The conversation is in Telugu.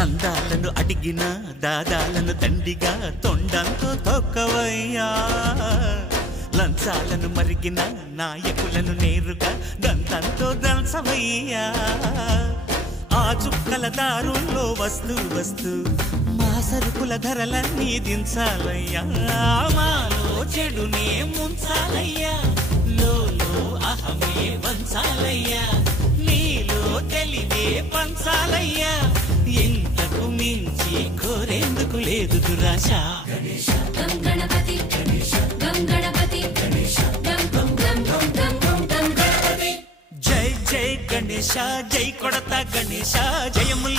చందాలను అడిగిన దాదాలను దండిగా తొండంతో తొక్కవయ్యా లంచాలను మరిగిన నాయకులను నేరుగా దంతంతో దంచవయ్యా ఆ చుక్కల దారుల్లో వస్తూ వస్తూ మా సరుకుల ధరలన్నీ దించాలయ్యా మాలో చెడునే ముంచాలయ్యా లోలో అహమే వంచాలయ్యా నీలో తెలివే పంచాలయ్యా ఇంతకు మించి కోరేందుకు లేదు దురాశ గం గణపతి గం గణపతి గం గం గం గం గం గం గం గణపతి జై జై గణేశ జై కొడతా గణేశ జయములు